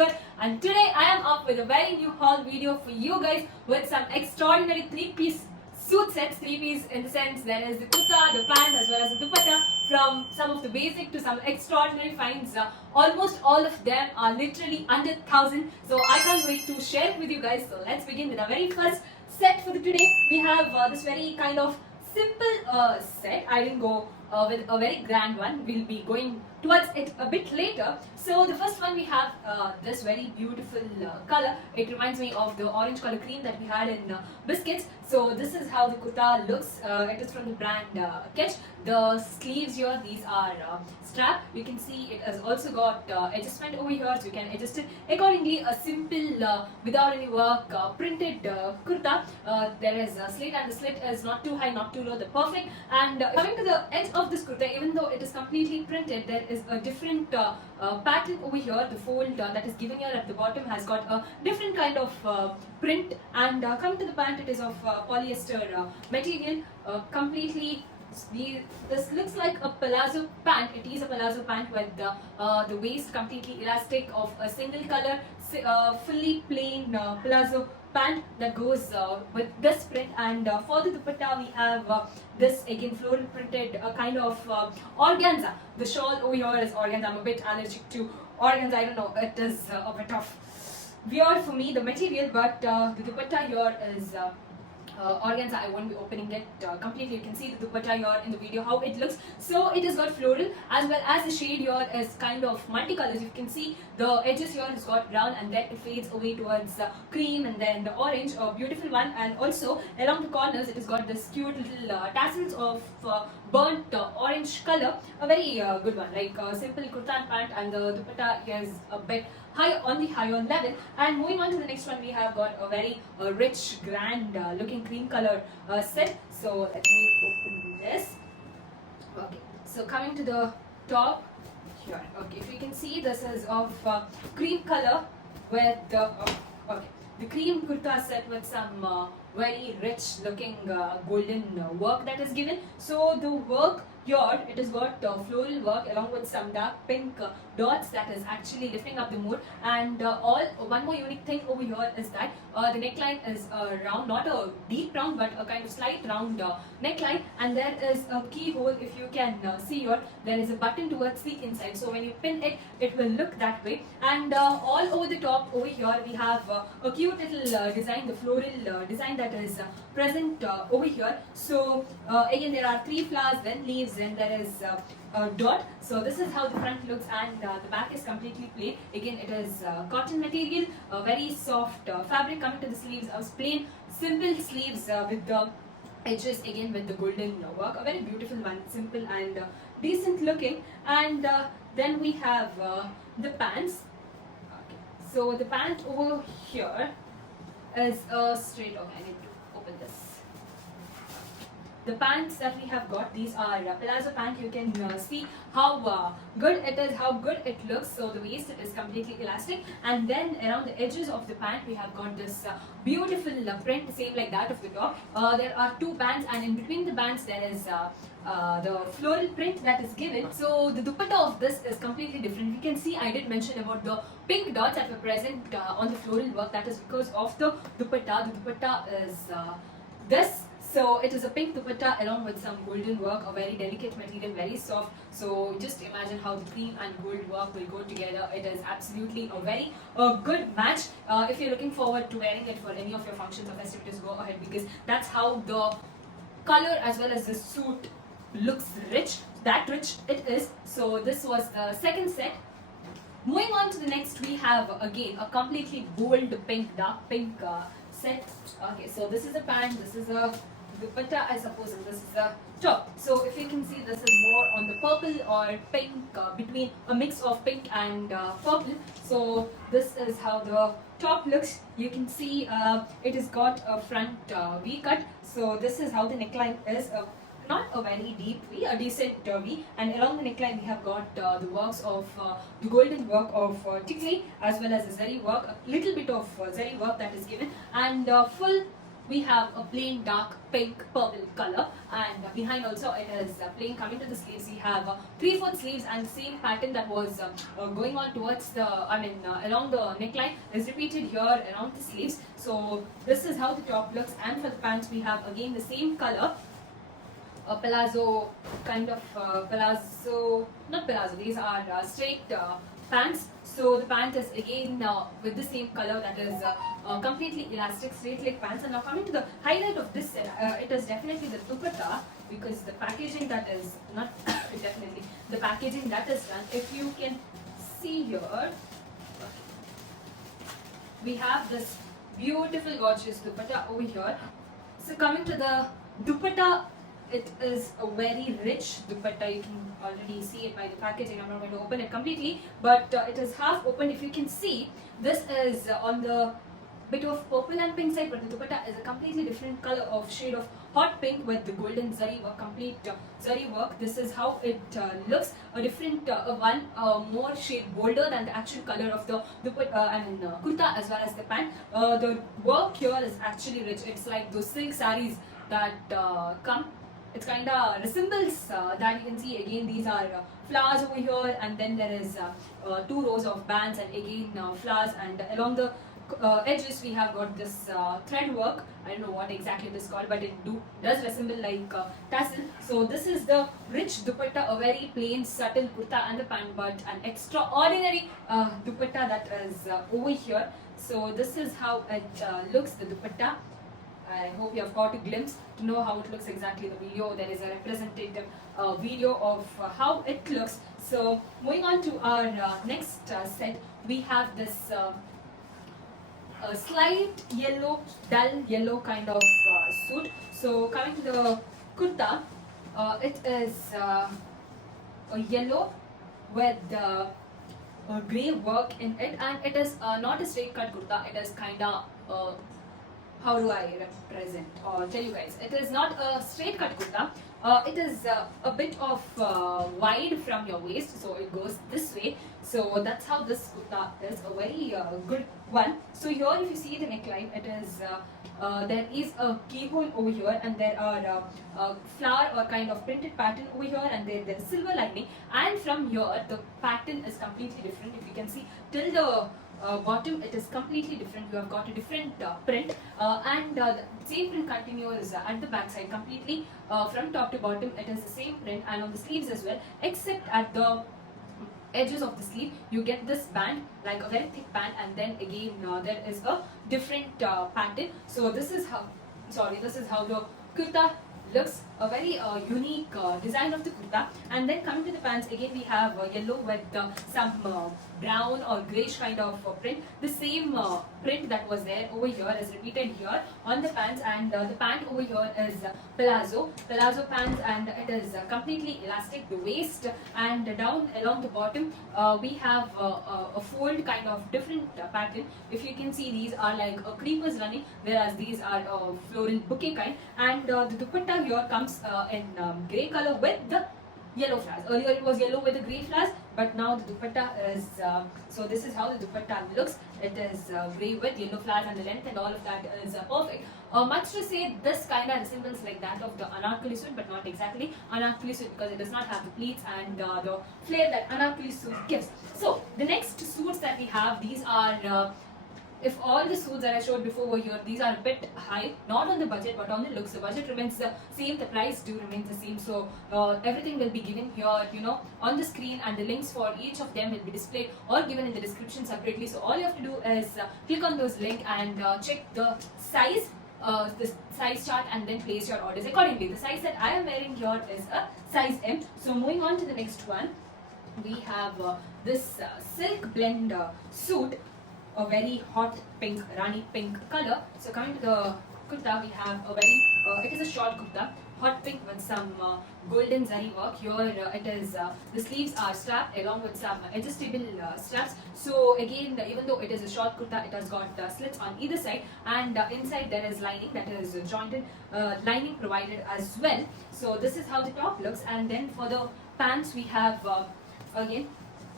good, and today I am up with a very new haul video for you guys with some extraordinary three-piece suit sets. Three-piece in the sense there is the kurta, the pant as well as the dupatta, from some of the basic to some extraordinary finds. Almost all of them are literally under 1,000, so I can't wait to share it with you guys. So let's begin with our very first set for the today. We have this very kind of simple set. I didn't go with a very grand one. We'll be going towards it a bit later. So the first one we have this very beautiful color. It reminds me of the orange color cream that we had in biscuits. So this is how the kurta looks. It is from the brand Ketch. The sleeves here, these are strap. You can see it has also got adjustment over here, so you can adjust it accordingly. A simple without any work printed kurta. There is a slit, and the slit is not too high, not too low, the perfect. And coming to the edge of this kurta, even though it is completely printed, there is a different pattern over here. The fold that is given here at the bottom has got a different kind of print. And coming to the pant, it is of polyester material, completely. This looks like a palazzo pant. It is a palazzo pant with the waist completely elastic of a single color, fully plain palazzo pant that goes with this print. And for the dupatta we have this again floral printed kind of organza. The shawl over here is organza. I'm a bit allergic to organza. I don't know, it is a bit of weird for me, the material, but the dupatta here is organza. I won't be opening it completely. You can see the dupatta here in the video how it looks. So it has got floral as well as the shade here is kind of multicolors. You can see the edges here has got brown, and then it fades away towards cream, and then the orange, a beautiful one. And also along the corners it has got this cute little tassels of burnt orange color. A very good one, like simple kurta and pant, and the dupatta is a bit higher on the higher level. And moving on to the next one, we have got a very rich, grand looking cream color set. So let me open this. Okay, so coming to the top here. Okay, if you can see, this is of cream color with the the cream kurta set with some very rich looking golden work that is given. So the work here, it has got floral work along with some dark pink dots that is actually lifting up the mood. And one more unique thing over here is that the neckline is round, not a deep round but a kind of slight round neckline, and there is a keyhole. If you can see here, there is a button towards the inside, so when you pin it, it will look that way. And all over the top over here we have a cute little design, the floral design that is present over here. So again there are 3 flowers, then leaves, and there is a dot. So this is how the front looks, and the back is completely plain. Again it is cotton material, very soft fabric. Coming to the sleeves, plain simple sleeves with the edges again with the golden work. A very beautiful one, simple and decent looking. And then we have the pants. Okay. So the pant over here is straight. Okay, I need to open this. The pants that we have got, these are palazzo pant. You can see how good it is, how good it looks. So the waist, it is completely elastic, and then around the edges of the pant we have got this beautiful print, same like that of the top. There are 2 bands, and in between the bands there is the floral print that is given. So the dupatta of this is completely different. You can see I did mention about the pink dots that were present on the floral work. That is because of the dupatta. The dupatta is this. So it is a pink dupatta along with some golden work, a very delicate material, very soft. So just imagine how the cream and gold work will go together. It is absolutely a very good match. If you're looking forward to wearing it for any of your functions or festivities, go ahead, because that's how the color as well as the suit looks rich. That rich it is. So this was the second set. Moving on to the next, we have again a completely bold pink, dark pink set. Okay, so this is a pant, this is a dupatta, I suppose, and this is a top. So if you can see, this is more on the purple or pink, between a mix of pink and purple. So this is how the top looks. You can see it has got a front V cut. So this is how the neckline is. Not a very deep V, a decent V, and along the neckline we have got the works of the golden work of tikli as well as the zari work, a little bit of zari work that is given, and full we have a plain dark pink purple color, and behind also it is plain. Coming to the sleeves, we have 3/4 sleeves, and same pattern that was going on towards the, along the neckline is repeated here around the sleeves. So this is how the top looks, and for the pants we have again the same color, a palazzo kind of palazzo, not palazzo, these are straight pants. So the pant is again with the same color, that is completely elastic straight leg pants. And now coming to the highlight of this set, it is definitely the dupatta, because the packaging that is not definitely the packaging that is done. If you can see here, we have this beautiful gorgeous dupatta over here. So coming to the dupatta, it is a very rich dupatta. You can already see it by the packaging. I'm not going to open it completely, but it is half open. If you can see, this is on the bit of purple and pink side, but the dupatta is a completely different color of shade of hot pink with the golden zari work, complete zari work. This is how it looks. A different one, more shade bolder than the actual color of the dupatta, kurta as well as the pant. The work here is actually rich. It's like those silk saris that come. It kind of resembles that. You can see again these are flowers over here, and then there is 2 rows of bands, and again flowers, and along the edges we have got this thread work. I don't know what exactly this is called, but it does resemble like tassel. So this is the rich dupatta, a very plain subtle kurta and the pant, but an extraordinary dupatta that is over here. So this is how it looks, the dupatta. I hope you have got a glimpse to know how it looks exactly. The video, there is a representative video of how it looks. So moving on to our next set, we have this slight yellow, dull yellow kind of suit. So coming to the kurta, it is a yellow with grey work in it, and it is not a straight cut kurta. It is kind of how do I represent or tell you guys? It is not a straight cut kurta. It is a bit of wide from your waist, so it goes this way. So that's how this kurta is, a very good one. So here, if you see the neckline, it is there is a keyhole over here, and there are flower or kind of printed pattern over here, and there is silver lining. And from here, the pattern is completely different. If you can see till the bottom, it is completely different. You have got a different print, and the same print continues at the back side completely from top to bottom. It is the same print, and on the sleeves as well, except at the edges of the sleeve you get this band, like a very thick band, and then again there is a different pattern. So this is how the kurta looks, a very unique design of the kurta. And then coming to the pants, again we have yellow with some brown or greyish kind of print. The same print that was there over here is repeated here on the pants, and the pant over here is palazzo pants, and it is completely elastic, the waist, and down along the bottom we have a fold kind of different pattern. If you can see, these are like creepers running, whereas these are floral bouquet kind. And the dupatta here comes in grey color with the yellow flowers. Earlier it was yellow with the grey flowers, but now the dupatta is so this is how the dupatta looks. It is grey with yellow flowers, and the length and all of that is perfect. Much to say, this kind of resembles like that of the anarkali suit, but not exactly anarkali suit, because it does not have the pleats and the flare that anarkali suit gives. So the next suits that we have, these are if all the suits that I showed before were here, these are a bit high, not on the budget but on the looks. The budget remains the same, the price do remain the same. So everything will be given here, on the screen, and the links for each of them will be displayed or given in the description separately. So all you have to do is click on those links and check the size chart, and then place your orders accordingly. The size that I am wearing here is a size M. So moving on to the next one, we have this silk blend suit, a very hot pink, Rani pink color. So coming to the kurta, we have a very, it is a short kurta, hot pink with some golden zari work. Here it is, the sleeves are strapped along with some adjustable straps. So again, even though it is a short kurta, it has got slits on either side, and inside there is lining, that is jointed lining provided as well. So this is how the top looks. And then for the pants, we have again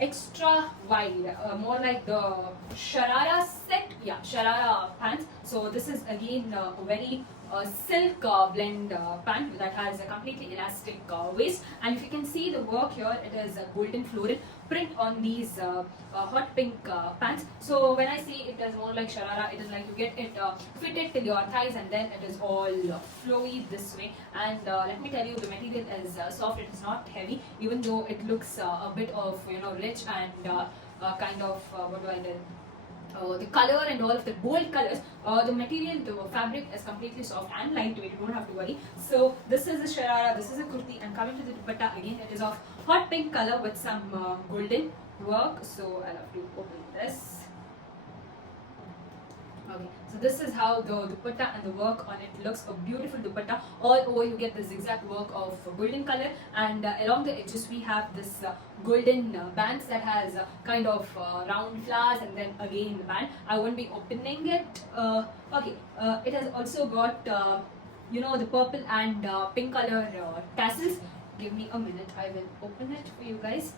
extra wide, more like the sharara set. Yeah, sharara pants. So this is again a very silk blend pant that has a completely elastic waist, and if you can see the work here, it is a golden floral print on these hot pink pants. So when I say it is more like sharara, it is like you get it fitted till your thighs, and then it is all flowy this way. And let me tell you, the material is soft. It is not heavy, even though it looks a bit of rich and kind of what do I do? The color and all of the bold colors, the material, the fabric is completely soft and lightweight. You don't have to worry. So this is a sharara, this is a kurti, and coming to the dupatta, again it is of hot pink color with some golden work. So I'll have to open this. Okay, so this is how the dupatta and the work on it looks. A beautiful dupatta. All over you get the zigzag work of golden color, and along the edges we have this golden bands that has kind of round flowers, and then again the band. I won't be opening it. Okay, it has also got the purple and pink color tassels. Give me a minute. I will open it for you guys.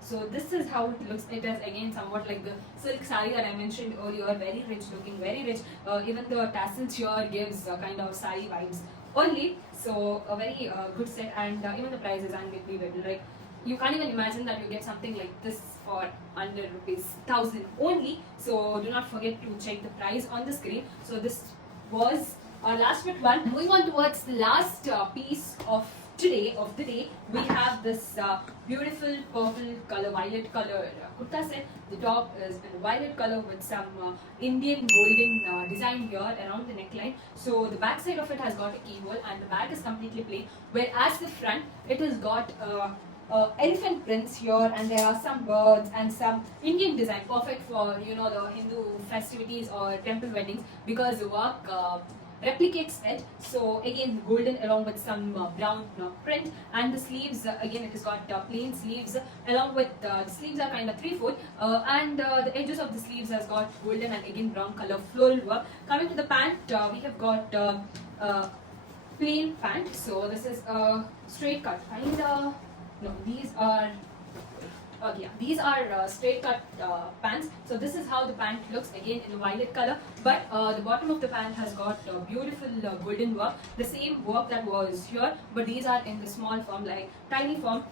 So this is how it looks. It is again somewhat like the silk saree that I mentioned earlier, very rich looking, very rich. Even the tassels here gives kind of saree vibes only. So a very good set, and even the price is unbelievable. Like, you can't even imagine that you get something like this for under ₹1,000 only. So do not forget to check the price on the screen. So this was our last but one. Moving on towards the last piece of the day, we have this beautiful purple color, violet color kurta set. The top is in violet color with some Indian golden design here around the neckline. So the back side of it has got a keyhole, and the back is completely plain, whereas the front, it has got elephant prints here, and there are some birds and some Indian design, perfect for the Hindu festivities or temple weddings, because the work replicates it. So again golden along with some brown print, and the sleeves, again it has got plain sleeves, along with the sleeves are kind of 3/4, and the edges of the sleeves has got golden and again brown color floral work. Coming to the pant, we have got plain pant. So this is a straight cut kind of, no, these are these are straight cut pants. So this is how the pant looks, again in violet color, but the bottom of the pant has got beautiful golden work, the same work that was here, but these are in the small form, like tiny form.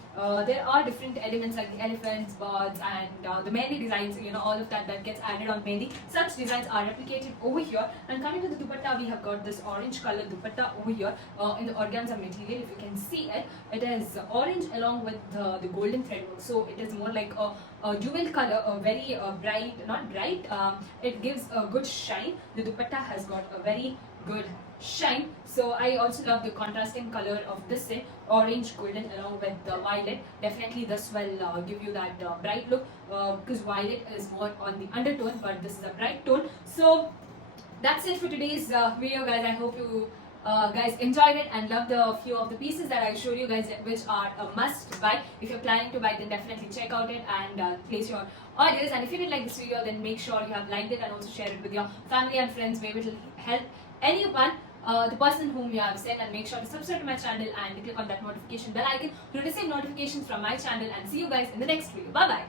There are different elements like the elephants, birds, and the mehndi designs, all of that gets added on mehndi. Such designs are replicated over here. And coming to the dupatta, we have got this orange color dupatta over here in the organza material. If you can see it, it is orange along with the golden thread work. So it is more like a jewel color, a very bright, not bright, it gives a good shine. The dupatta has got a very good shine. So I also love the contrasting color of this set, orange golden along with the violet. Definitely this will give you that bright look, because violet is more on the undertone, but this is a bright tone. So that's it for today's video, guys. I hope you guys enjoyed it and loved a few of the pieces that I showed you guys, which are a must buy. If you're planning to buy, then definitely check out it and place your orders. And if you did like this video, then make sure you have liked it and also share it with your family and friends. Maybe it will help anyone, the person whom you have sent. And make sure to subscribe to my channel and click on that notification bell icon to receive notifications from my channel. And see you guys in the next video. Bye bye.